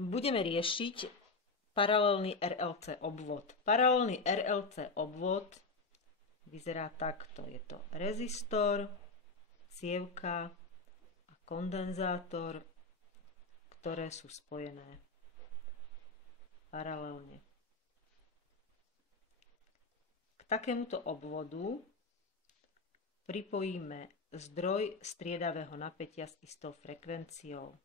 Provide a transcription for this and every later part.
budeme riešiť paralelný RLC obvod. Paralelný RLC obvod vyzerá takto. Je to rezistor, cievka a kondenzátor, ktoré sú spojené paralelne. K takémuto obvodu pripojíme zdroj striedavého napätia s istou frekvenciou.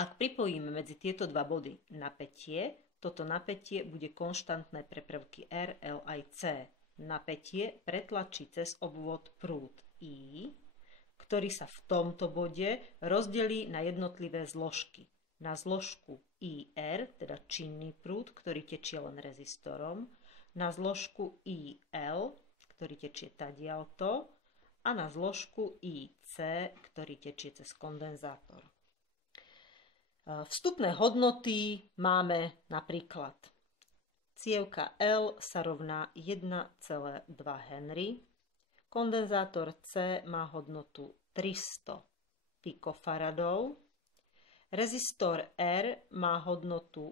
Ak pripojíme medzi tieto dva body napätie, toto napätie bude konštantné pre prvky R, L aj C. Napätie pretlačí cez obvod prúd I, ktorý sa v tomto bode rozdelí na jednotlivé zložky. Na zložku IR, teda činný prúd, ktorý tečie len rezistorom, na zložku IL, ktorý tečie tadiaľto, a na zložku IC, ktorý tečie cez kondenzátor. Vstupné hodnoty máme napríklad cievka L sa rovná 1,2 Henry, kondenzátor C má hodnotu 300 pikofaradov, rezistor R má hodnotu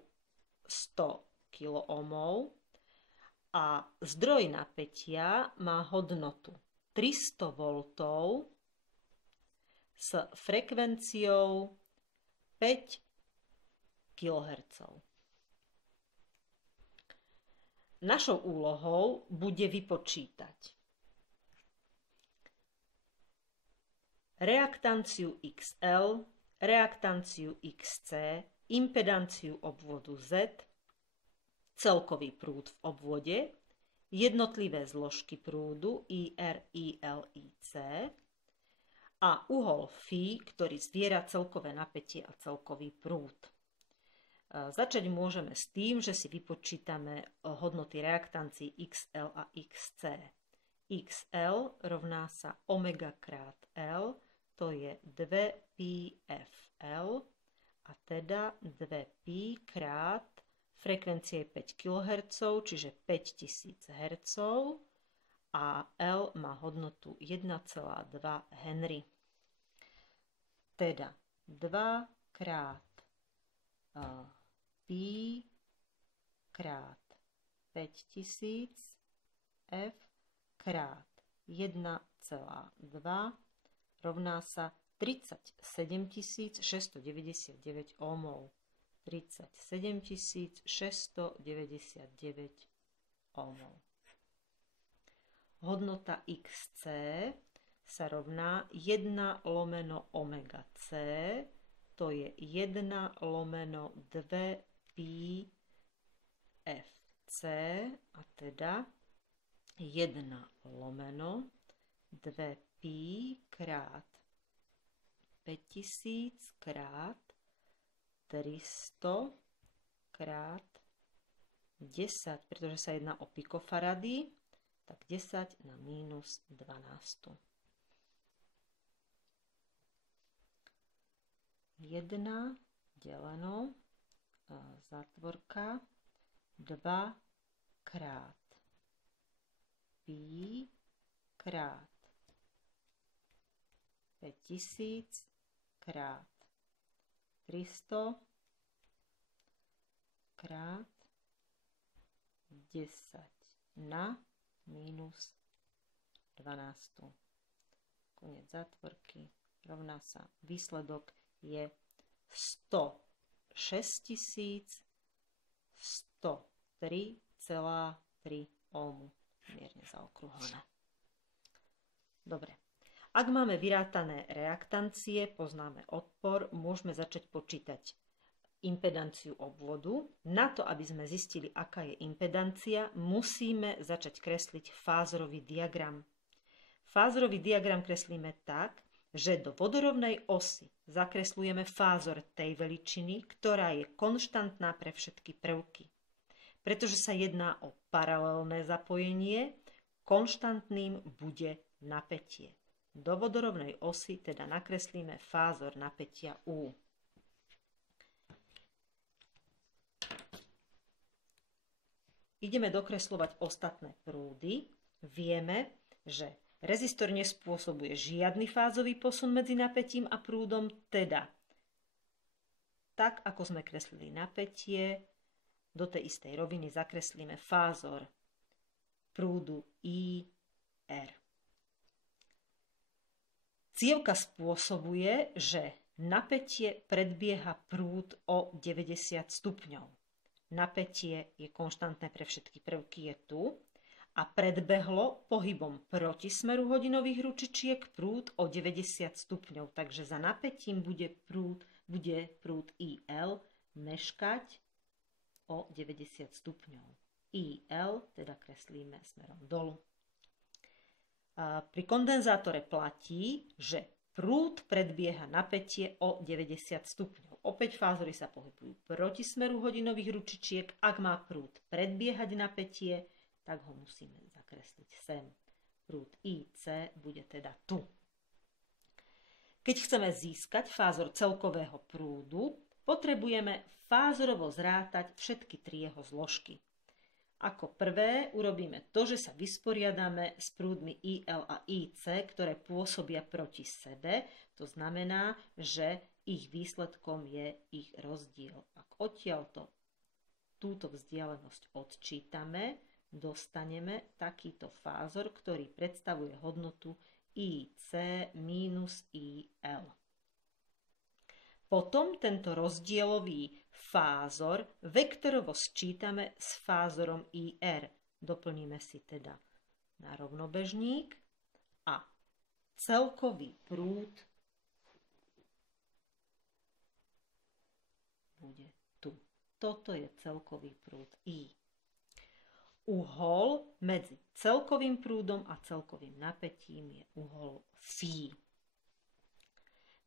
100 kiloohmov a zdroj napätia má hodnotu 300 V s frekvenciou 5 kHz. Našou úlohou bude vypočítať reaktanciu XL, reaktanciu XC, impedanciu obvodu Z, celkový prúd v obvode, jednotlivé zložky prúdu IR, IL, IC a uhol φ, ktorý zviera celkové napätie a celkový prúd. Začať môžeme s tým, že si vypočítame hodnoty reaktancií XL a XC. XL rovná sa omega krát L, to je 2πfL, a teda 2π krát frekvencie 5 kHz, čiže 5000 Hz, a L má hodnotu 1,2 Henry. Teda 2 krát pi krát 5000 F krát 1,2 rovná sa 37 699 ohmov. 37 699 ohmov. Hodnota XC sa rovná 1 lomeno omega C, to je 1 lomeno 2π FC, a teda 1 lomeno 2π krát 5000 krát 300 krát 10, pretože sa jedná o pikofarady, tak 10 na mínus 12. 1 deleno zatvorka 2 krát pi krát 5000 krát 300 krát 10 na mínus 12. Koniec zatvorky rovná sa, výsledok je 106 103,3 ohmu, mierne zaokrúhlené. Dobre. Ak máme vyrátané reaktancie, poznáme odpor, môžeme začať počítať impedanciu obvodu. Na to, aby sme zistili, aká je impedancia, musíme začať kresliť fázorový diagram. Fázorový diagram kreslíme tak, že do vodorovnej osy zakreslujeme fázor tej veličiny, ktorá je konštantná pre všetky prvky. Pretože sa jedná o paralelné zapojenie, konštantným bude napätie. Do vodorovnej osy teda nakreslíme fázor napätia U. Ideme dokresľovať ostatné prúdy. Vieme, že Rezistor nespôsobuje žiadny fázový posun medzi napätím a prúdom, teda tak, ako sme kreslili napätie, do tej istej roviny zakreslíme fázor prúdu IR. Cievka spôsobuje, že napätie predbieha prúd o 90 stupňov. Napätie je konštantné pre všetky prvky, je tu, a predbehlo pohybom proti smeru hodinových ručičiek prúd o 90 stupňov. Takže za napätím bude prúd IL meškať o 90 stupňov. IL teda kreslíme smerom dolu. Pri kondenzátore platí, že prúd predbieha napätie o 90 stupňov. Opäť fázory sa pohybujú proti smeru hodinových ručičiek. Ak má prúd predbiehať napätie, tak ho musíme zakresliť sem. Prúd IC bude teda tu. Keď chceme získať fázor celkového prúdu, potrebujeme fázorovo zrátať všetky tri jeho zložky. Ako prvé urobíme to, že sa vysporiadame s prúdmi IL a IC, ktoré pôsobia proti sebe. To znamená, že ich výsledkom je ich rozdiel. Ak odtiaľto túto vzdialenosť odčítame, dostaneme takýto fázor, ktorý predstavuje hodnotu IC minus IL. Potom tento rozdielový fázor vektorovo sčítame s fázorom IR. Doplníme si teda na rovnobežník a celkový prúd bude tu. Toto je celkový prúd I. Uhol medzi celkovým prúdom a celkovým napätím je uhol φ.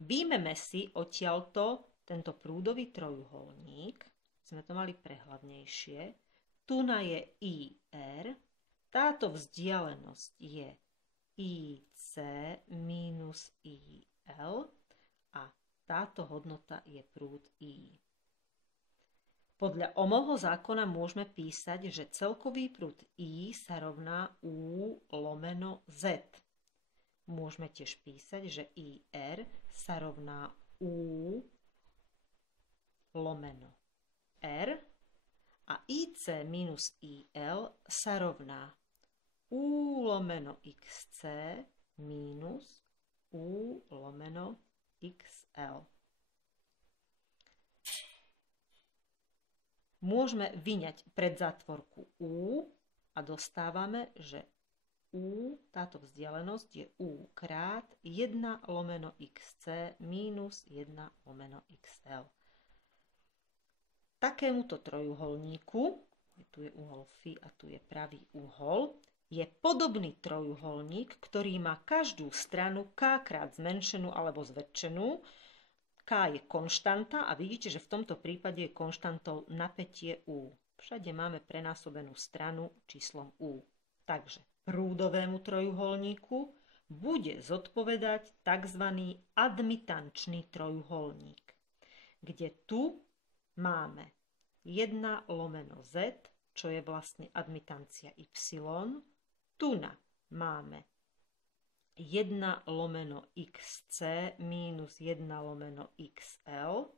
Výjmeme si odtiaľto tento prúdový trojuholník, sme to mali prehľadnejšie. Tuna je IR, táto vzdialenosť je IC minus IL a táto hodnota je prúd I. Podľa Ohmovho zákona môžeme písať, že celkový prúd I sa rovná U lomeno Z. Môžeme tiež písať, že IR sa rovná U lomeno R a IC minus IL sa rovná U lomeno XC minus U lomeno XL. Môžeme vyňať predzátvorku U a dostávame, že U, táto vzdialenosť je U krát 1 lomeno XC minus 1 lomeno XL. Takémuto trojuholníku, tu je uhol φ a tu je pravý uhol, je podobný trojuholník, ktorý má každú stranu k krát zmenšenú alebo zväčšenú. K je konštanta a vidíte, že v tomto prípade je konštantou napätie U. Všade máme prenásobenú stranu číslom U. Takže prúdovému trojuholníku bude zodpovedať tzv. Admitančný trojuholník, kde tu máme 1 lomeno Z, čo je vlastne admitancia Y. Tu máme 1 lomeno XC minus 1 lomeno XL,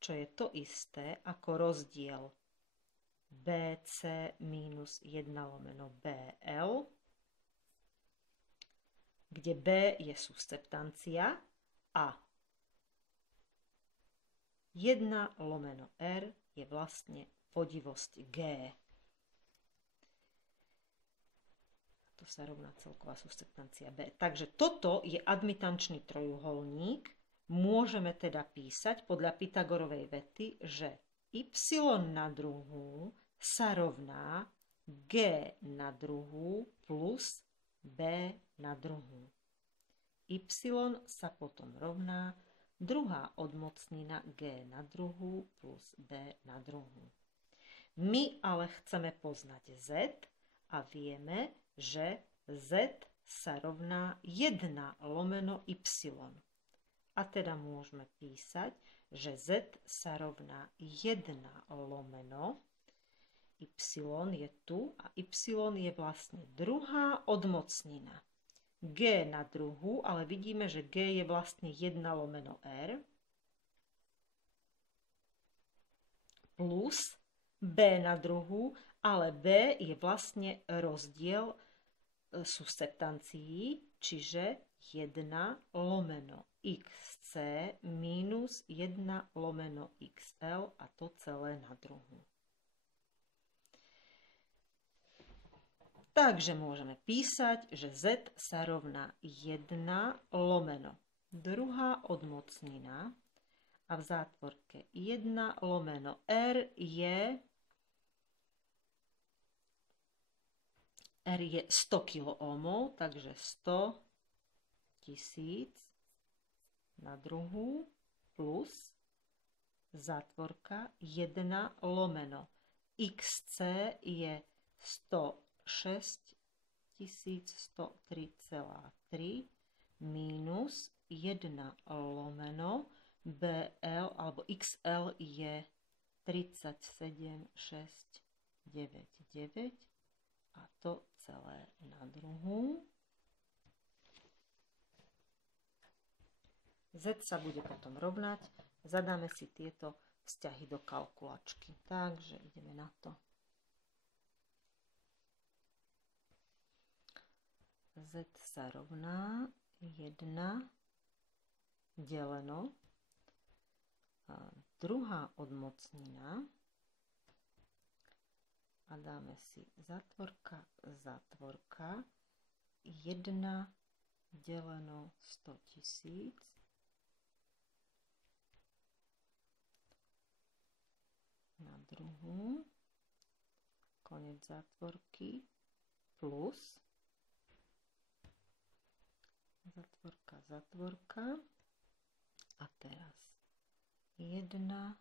čo je to isté ako rozdiel BC minus 1 lomeno BL, kde B je susceptancia a 1 lomeno R je vlastne vodivosť G. To sa rovná celková susceptancia B. Takže toto je admitančný trojuholník. Môžeme teda písať podľa Pythagorovej vety, že y na druhú sa rovná G na druhú plus B na druhú. Y sa potom rovná druhá odmocnina G na druhú plus B na druhú. My ale chceme poznať Z a vieme, že Z sa rovná 1 lomeno Y. A teda môžeme písať, že Z sa rovná 1 lomeno y je tu a y je vlastne druhá odmocnina. G na druhu, ale vidíme, že G je vlastne 1 lomeno R plus B na druhu, ale B je vlastne rozdiel suseptancií, čiže 1 lomeno XC minus 1 lomeno XL a to celé na druhu. Takže môžeme písať, že Z sa rovná 1 lomeno druhá odmocnina a v zátvorke 1 lomeno R je 100 kiloohmov, takže 100 000 na druhú plus zátvorka 1 lomeno XC je 106 103,3 minus 1 lomeno BL alebo XL je 37 699 a to celé na druhu. Z sa bude potom rovnať. Zadáme si tieto vzťahy do kalkulačky. Takže ideme na to. Z sa rovná 1 deleno druhá odmocnina a dáme si zátvorka, zátvorka 1 deleno 100 000 na druhú, koniec zátvorky plus zátvorka, zátvorka a teraz 1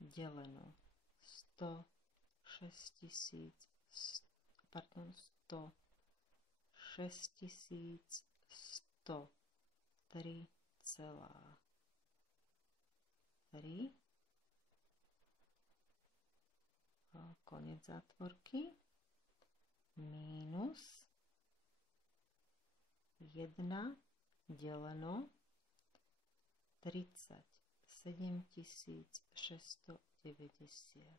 deleno 106 103,3 koniec zátvorky minus 1 deleno 37 690.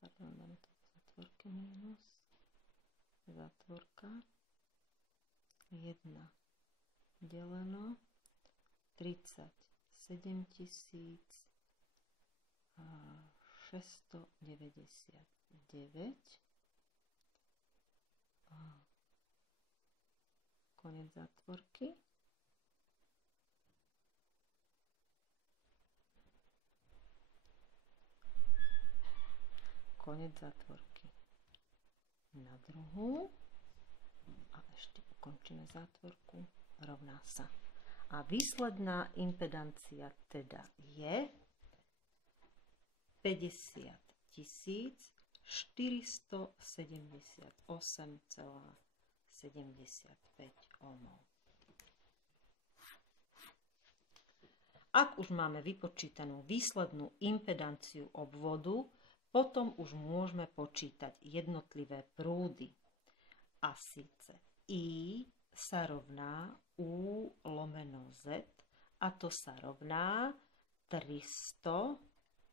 Pardon, dáme to v zátvorke minus zátvorka 1 deleno 37 699 koniec zátvorky koniec zátvorky na druhú a ešte ukončíme zátvorku, rovná sa. A výsledná impedancia teda je 50 478,75 ohmov. Ak už máme vypočítanú výslednú impedanciu obvodu, potom už môžeme počítať jednotlivé prúdy. A síce I sa rovná U lomeno Z a to sa rovná 300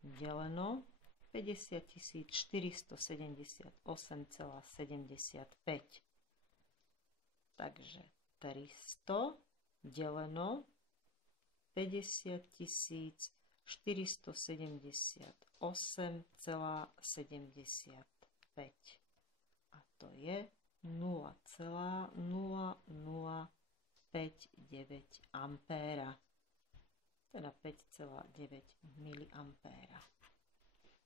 deleno 50 478,75. Takže 300 deleno 50 478,75. A to je 0,0059 ampéra. Teda 5,9 miliampéra.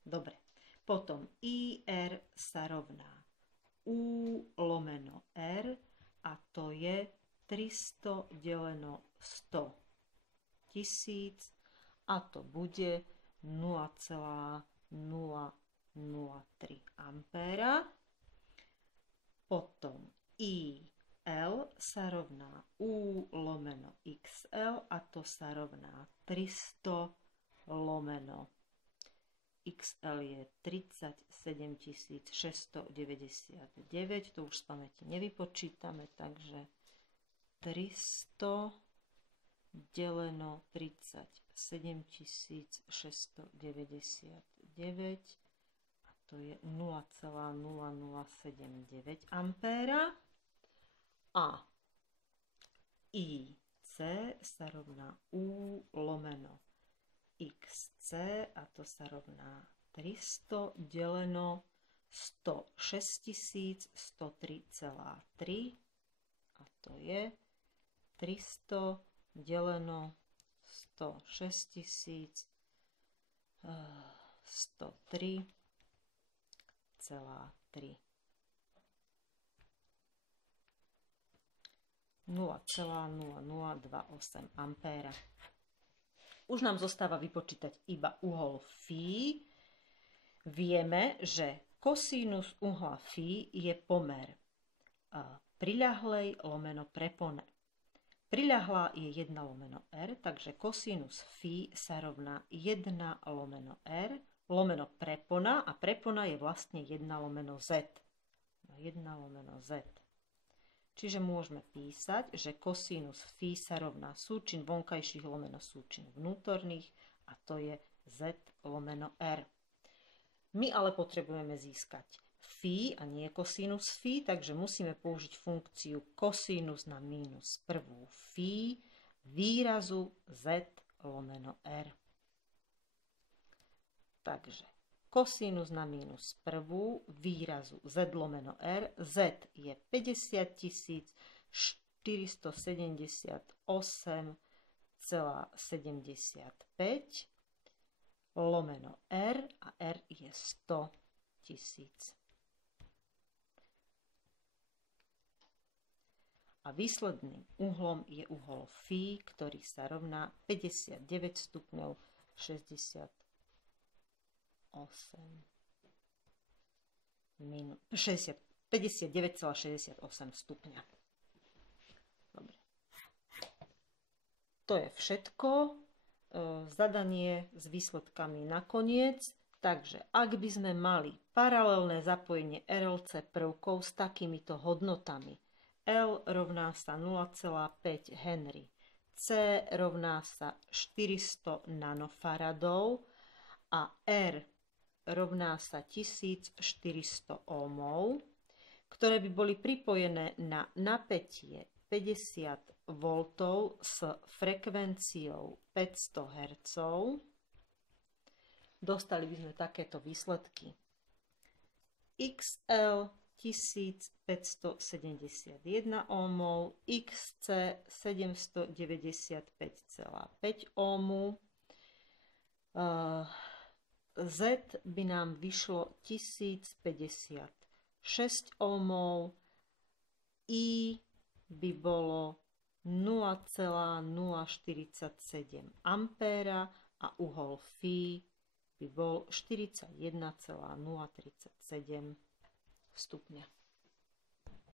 Dobre. Potom IR sa rovná U lomeno R a to je 300 deleno 100 000 a to bude 0,003 ampéra. Potom IL sa rovná U lomeno XL a to sa rovná 300 lomeno XL je 37 699, to už z pamäti nevypočítame, takže 300 deleno 37 699 a to je 0,0079 ampéra a IC sa rovná U lomeno XC a to sa rovná 300 deleno 106 103,3 a to je 300 deleno 106 103,3. 0,0028 ampéra. Už nám zostáva vypočítať iba uhol φ. Vieme, že kosínus uhla φ je pomer priľahlej lomeno prepone. Priľahlá je 1 lomeno r, takže kosínus φ sa rovná 1 lomeno r, lomeno prepona a prepona je vlastne 1 lomeno z. 1 lomeno z. Čiže môžeme písať, že kosínus φ sa rovná súčin vonkajších lomeno súčin vnútorných a to je z lomeno r. My ale potrebujeme získať φ a nie kosínus φ, takže musíme použiť funkciu kosínus na mínus prvú φ výrazu z lomeno r. Takže kosínus na mínus prvú výrazu z lomeno r. Z je 50 478,75 lomeno r a r je 100 000. A výsledným uhlom je uhol φ, ktorý sa rovná 59 stupňov 68 59,68 stupňa. Dobre. To je všetko. Zadanie s výsledkami nakoniec. Takže ak by sme mali paralelné zapojenie RLC prvkov s takýmito hodnotami, L rovná sa 0,5 Henry, C rovná sa 400 nanofaradov a R rovná sa 1400 ohmov, ktoré by boli pripojené na napätie 50 V s frekvenciou 500 Hz, dostali by sme takéto výsledky. XL 1571 ohmov, XC 795,5 ohmu, Z by nám vyšlo 1056 ohmov, I by bolo 0,047 ampéra a uhol φ by bol 41,037 stupňa.